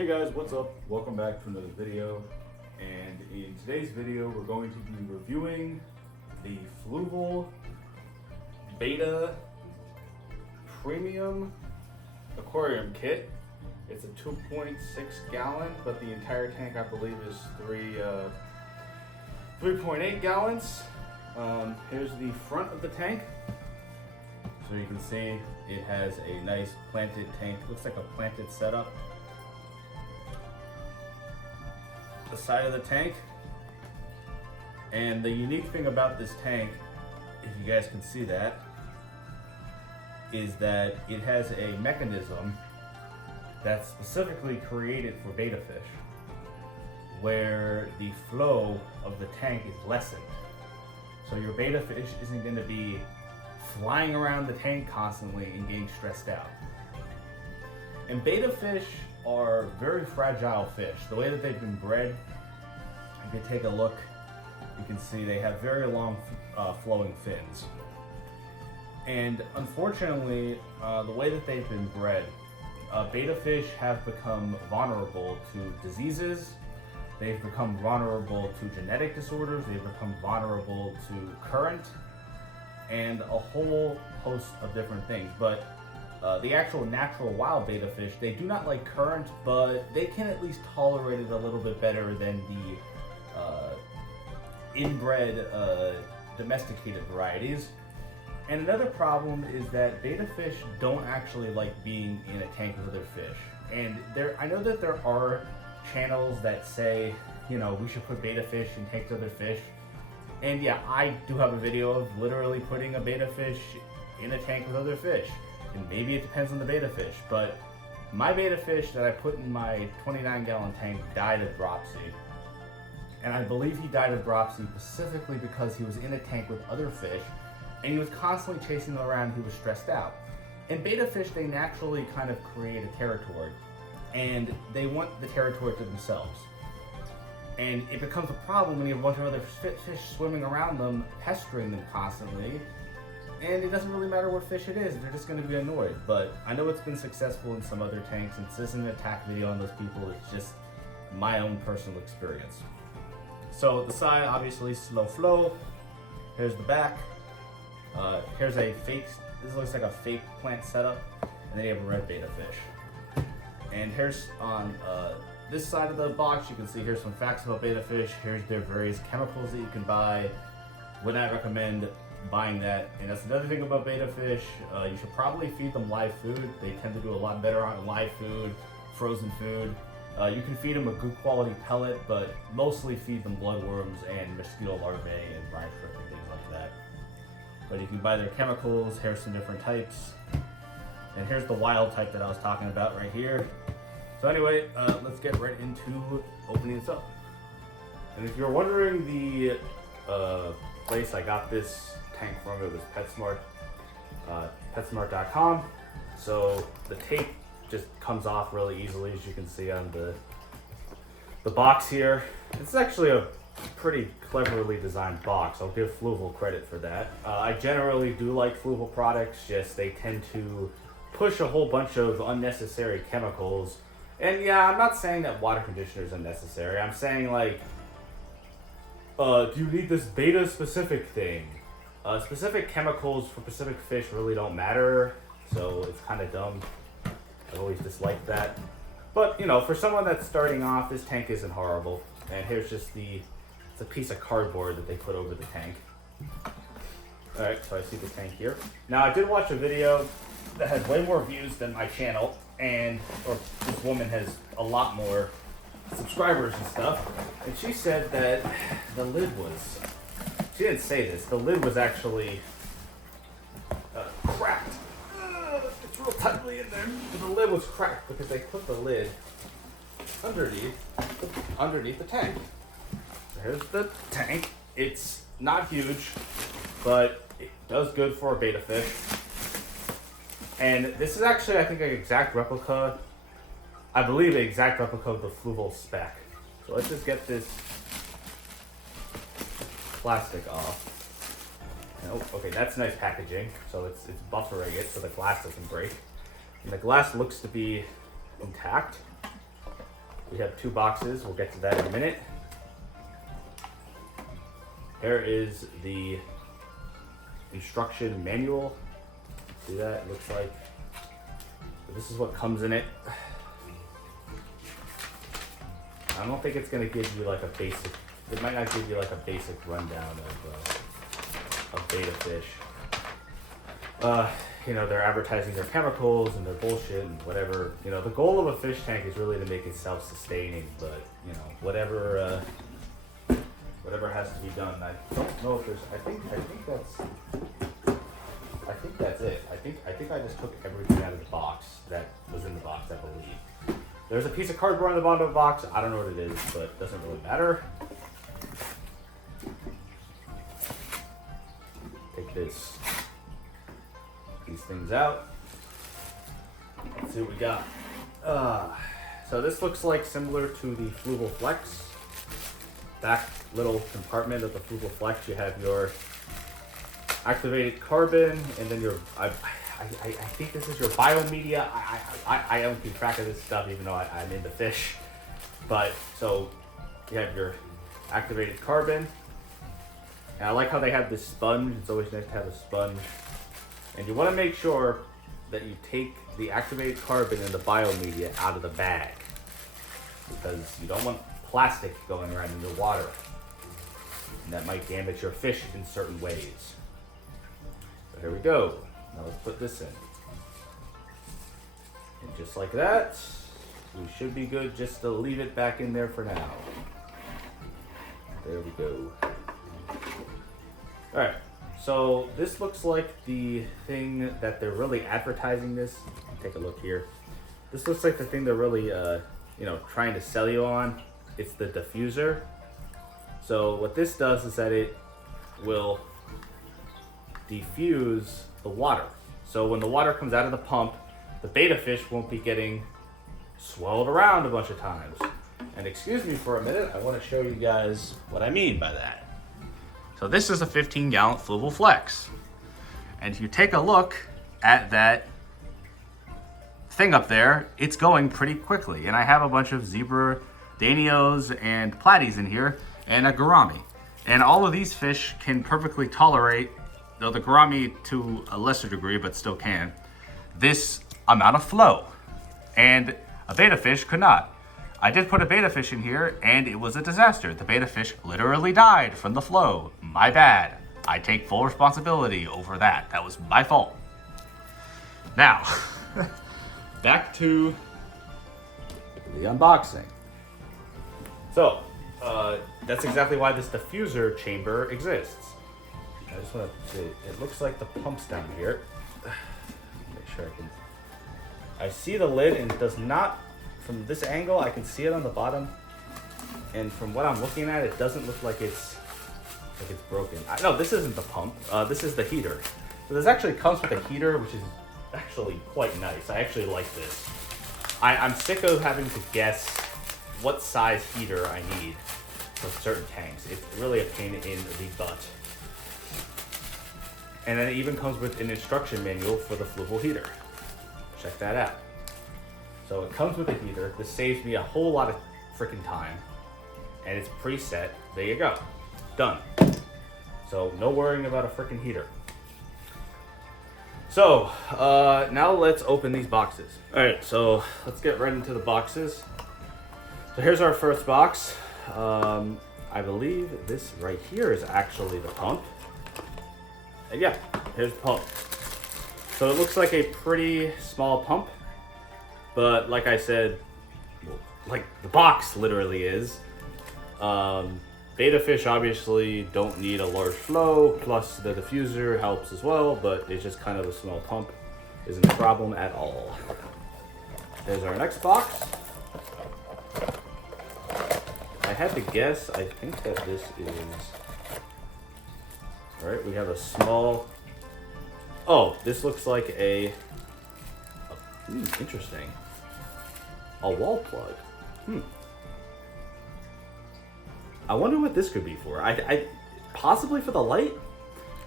Hey guys, what's up? Welcome back to another video. And in today's video, we're going to be reviewing the Fluval Betta Premium Aquarium Kit. It's a 2.6 gallon, but the entire tank I believe is 3.8 gallons. Here's the front of the tank. So you can see it has a nice planted tank. Looks like a planted setup. The side of the tank, and the unique thing about this tank, if you guys can see that, is that it has a mechanism that's specifically created for betta fish, where the flow of the tank is lessened. So your betta fish isn't going to be flying around the tank constantly and getting stressed out. And betta fish are very fragile fish. The way that they've been bred, if you take a look, you can see they have very long flowing fins. And unfortunately, the way that they've been bred, betta fish have become vulnerable to diseases, they've become vulnerable to genetic disorders, they've become vulnerable to current, and a whole host of different things. But the actual natural wild betta fish, they do not like current, but they can at least tolerate it a little bit better than the inbred domesticated varieties. And another problem is that betta fish don't actually like being in a tank with other fish. And I know that there are channels that say, you know, we should put betta fish in tanks with other fish. And yeah, I do have a video of literally putting a betta fish in a tank with other fish. And maybe it depends on the betta fish, but my betta fish that I put in my 29-gallon tank died of dropsy. And I believe he died of dropsy specifically because he was in a tank with other fish and he was constantly chasing them around. He was stressed out. And betta fish, they naturally kind of create a territory, and they want the territory to themselves. And it becomes a problem when you have a bunch of other fish swimming around them, pestering them constantly. And it doesn't really matter what fish it is, they're just going to be annoyed. But I know it's been successful in some other tanks, and this isn't an attack video on those people, it's just my own personal experience. So the side, obviously slow flow. Here's the back. Here's a fake, this looks like a fake plant setup. And then you have a red betta fish. And here's on this side of the box, you can see here's some facts about betta fish. Here's their various chemicals that you can buy. Would not recommend buying that. And that's another thing about betta fish. You should probably feed them live food. They tend to do a lot better on live food, frozen food. You can feed them a good quality pellet, but mostly feed them bloodworms and mosquito larvae and brine shrimp and things like that. But you can buy their chemicals. Here's some different types. And here's the wild type that I was talking about right here. So anyway, let's get right into opening this up. And if you're wondering the place I got this tank from, it was PetSmart, PetSmart.com. So the tape just comes off really easily, as you can see on the box here. It's actually a pretty cleverly designed box. I'll give Fluval credit for that. I generally do like Fluval products, just they tend to push a whole bunch of unnecessary chemicals. And yeah, I'm not saying that water conditioner is unnecessary. I'm saying like, do you need this betta specific thing? Specific chemicals for specific fish really don't matter, so it's kind of dumb. I've always disliked that. But, you know, for someone that's starting off, this tank isn't horrible. And here's just it's a piece of cardboard that they put over the tank. Alright, so I see the tank here. Now, I did watch a video that had way more views than my channel, or this woman has a lot more subscribers and stuff. And she said that the lid was, she didn't say this, the lid was actually cracked. It's real tightly in there. But the lid was cracked because they put the lid underneath the tank. So here's the tank. It's not huge, but it does good for a betta fish. And this is actually, I think, an exact replica, I believe an exact replica of the Fluval spec. So let's just get this plastic off. Oh, okay, that's nice packaging. So it's buffering it so the glass doesn't break. And the glass looks to be intact. We have 2 boxes. We'll get to that in a minute. Here is the instruction manual. See that? It looks like this is what comes in it. I don't think it's going to give you like a basic, it might not give you like a basic rundown of betta fish. You know, they're advertising their chemicals and their bullshit and whatever. You know, the goal of a fish tank is really to make it self-sustaining, but you know, whatever has to be done. I don't know if there's, I think that's it. I think I just took everything out of the box that was in the box, I believe. There's a piece of cardboard on the bottom of the box. I don't know what it is, but it doesn't really matter. Take these things out. Let's see what we got. So this looks like similar to the Fluval Flex. Back little compartment of the Fluval Flex, you have your activated carbon, and then your I think this is your biomedia. I don't keep track of this stuff, even though I'm into fish. But so you have your activated carbon, and I like how they have this sponge. It's always nice to have a sponge, and you want to make sure that you take the activated carbon and the biomedia out of the bag, because you don't want plastic going around in your water, and that might damage your fish in certain ways. So here we go. Now let's put this in. And just like that, we should be good just to leave it back in there for now. There we go. Alright, so this looks like the thing that they're really advertising this. Take a look here. This looks like the thing they're really, you know, trying to sell you on. It's the diffuser. So what this does is that it will diffuse the water. So when the water comes out of the pump, the betta fish won't be getting swirled around a bunch of times. And excuse me for a minute, I want to show you guys what I mean by that. So this is a 15-gallon Fluval Flex. And if you take a look at that thing up there, it's going pretty quickly. And I have a bunch of zebra danios and platies in here, and a gourami. And all of these fish can perfectly tolerate, though the gourami to a lesser degree, but still can, this amount of flow. And a betta fish could not. I did put a betta fish in here, and it was a disaster. The betta fish literally died from the flow. My bad. I take full responsibility over that. That was my fault. Now, back to the unboxing. So, that's exactly why this diffuser chamber exists. I just want to see, it looks like the pump's down here. Make sure I can. I see the lid, and it does not, from this angle, I can see it on the bottom. And from what I'm looking at, it doesn't look like it's broken. No, this isn't the pump. This is the heater. So this actually comes with a heater, which is actually quite nice. I actually like this. I'm sick of having to guess what size heater I need for certain tanks. It's really a pain in the butt. And then it even comes with an instruction manual for the Fluval heater. Check that out. So it comes with a heater. This saves me a whole lot of freaking time. And it's preset. There you go. Done. So no worrying about a freaking heater. So now let's open these boxes. All right, so let's get right into the boxes. So here's our first box. I believe this right here is actually the pump. And yeah, here's the pump. So it looks like a pretty small pump, but like I said, like the box literally is. Betta fish obviously don't need a large flow, plus the diffuser helps as well, but it's just kind of a small pump. Isn't a problem at all. There's our next box. I had to guess, I think that this is, all right, we have a small, oh, this looks like interesting, a wall plug. I wonder what this could be for. I possibly for the light.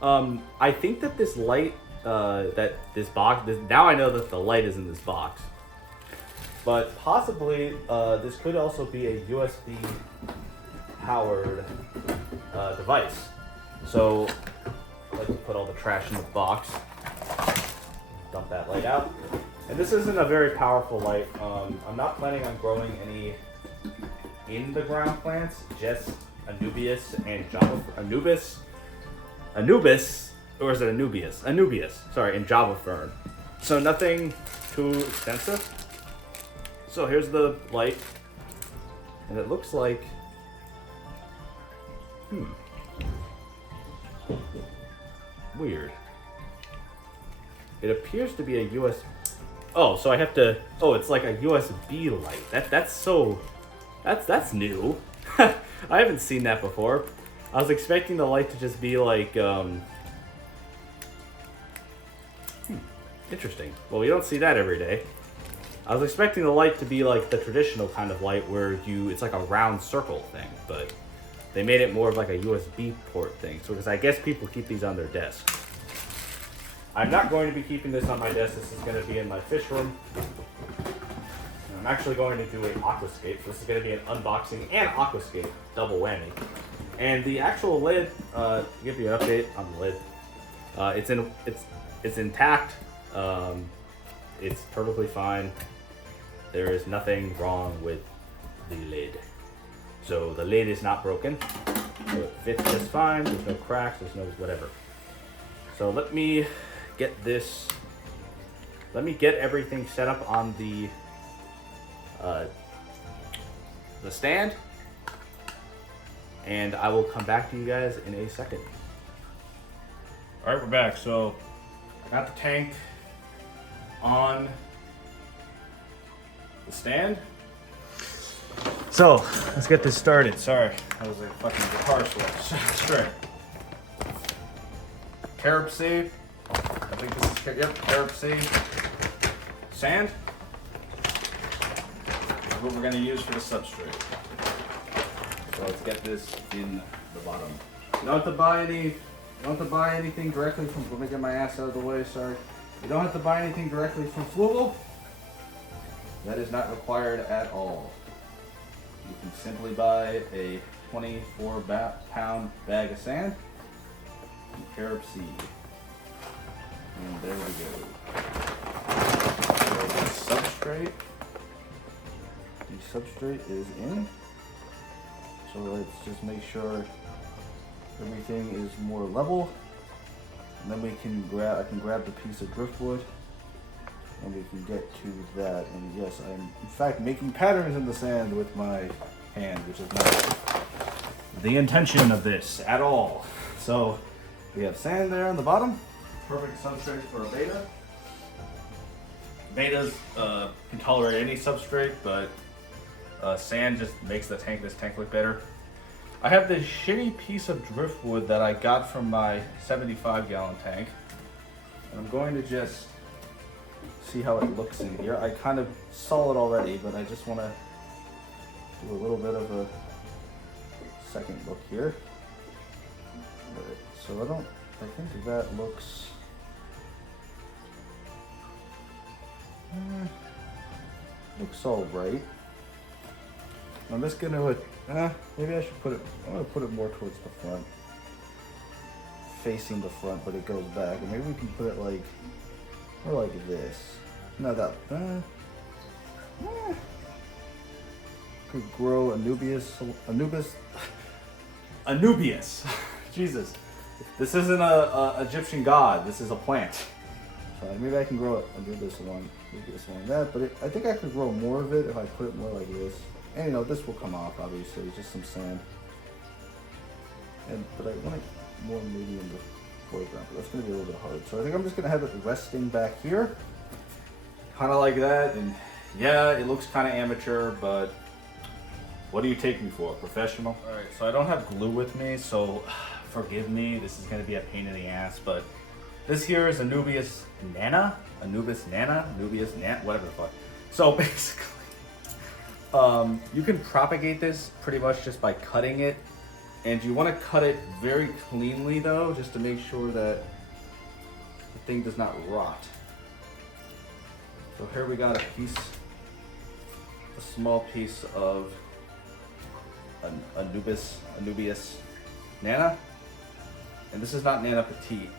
I think that this light, that this box, now I know that the light is in this box. But possibly this could also be a USB powered device. So I like to put all the trash in the box, dump that light out. And this isn't a very powerful light. I'm not planning on growing any in the ground plants, just Anubias and Java Anubis, or is it Anubias? Anubias, sorry, and Java Fern. So nothing too extensive. So here's the light, and it looks like, weird. It appears to be a USB. Oh, so I have to. Oh, it's like a USB light. That's new. I haven't seen that before. I was expecting the light to just be like. Interesting. Well, we don't see that every day. I was expecting the light to be like the traditional kind of light where it's like a round circle thing, but they made it more of like a USB port thing. So, because I guess people keep these on their desk. I'm not going to be keeping this on my desk. This is going to be in my fish room. And I'm actually going to do an Aquascape. So this is going to be an unboxing and Aquascape, double whammy. And the actual lid, to give you an update on the lid, it's intact. It's perfectly fine. There is nothing wrong with the lid. So the lid is not broken. So it fits just fine. There's no cracks. There's no whatever. So let me get this. Let me get everything set up on the stand, and I will come back to you guys in a second. All right, we're back. So I got the tank on the stand. So let's get this started. Sorry, that was a fucking guitar switch. Sure. Carob seed. I think this is, yep, carob seed. Sand. That's what we're going to use for the substrate. So let's get this in the bottom. You don't have to buy anything directly from, let me get my ass out of the way, sorry. You don't have to buy anything directly from Fluval. That is not required at all. You can simply buy a 24-pound bag of sand and carob seed. And there we go. So the substrate is in. So let's just make sure everything is more level. And then I can grab the piece of driftwood and we can get to that. And yes, I'm in fact making patterns in the sand with my hand, which is not the intention of this at all. So we have sand there on the bottom. Perfect substrate for a betta. Bettas can tolerate any substrate, but sand just makes this tank look better. I have this shitty piece of driftwood that I got from my 75-gallon tank. And I'm going to just see how it looks in here. I kind of saw it already, but I just want to do a little bit of a second look here. All right, so I think that looks all right. I'm just gonna, maybe I should put it, I'm gonna put it more towards the front. Facing the front, but it goes back. And maybe we can put it like, more like this. Not that, could grow Anubias. Jesus. This isn't a Egyptian god, this is a plant. So maybe I can grow Anubis along that, but I think I could grow more of it if I put it more like this. And this will come off, obviously, just some sand. But I want it more maybe in the foreground, but that's going to be a little bit hard. So I think I'm just going to have it resting back here. Kind of like that, and yeah, it looks kind of amateur, but what do you take me for, a professional? All right, so I don't have glue with me, so forgive me, this is going to be a pain in the ass, but this here is Anubis nana, whatever the fuck. So basically, you can propagate this pretty much just by cutting it, and you want to cut it very cleanly though, just to make sure that the thing does not rot. So here we got a piece small piece of Anubias Nana, and this is not Nana Petite,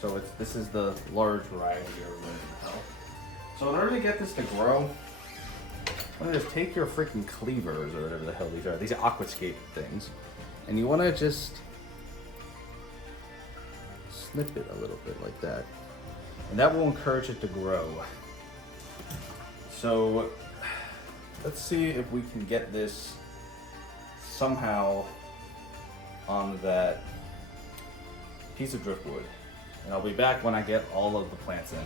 so this is the large variety or whatever. So in order to get this to grow, you want to just take your freaking cleavers or whatever the hell these are. These are Aquascape things, and you want to just snip it a little bit like that, and that will encourage it to grow. So let's see if we can get this somehow on that piece of driftwood, and I'll be back when I get all of the plants in.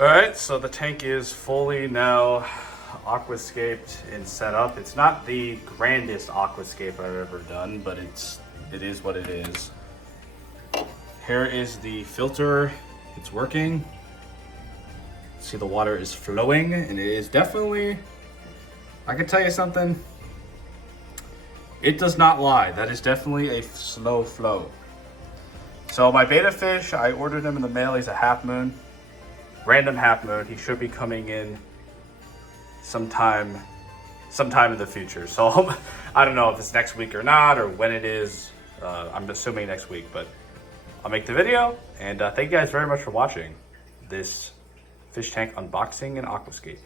All right, so the tank is fully now aquascaped and set up. It's not the grandest aquascape I've ever done, but it is what it is. Here is the filter. It's working. See, the water is flowing, and it is definitely, I can tell you something, it does not lie. That is definitely a slow flow. So my betta fish, I ordered him in the mail. He's a half moon. Random half moon. He should be coming in sometime in the future. So I don't know if it's next week or not, or when it is. I'm assuming next week, but I'll make the video. And thank you guys very much for watching this fish tank unboxing and aquascape.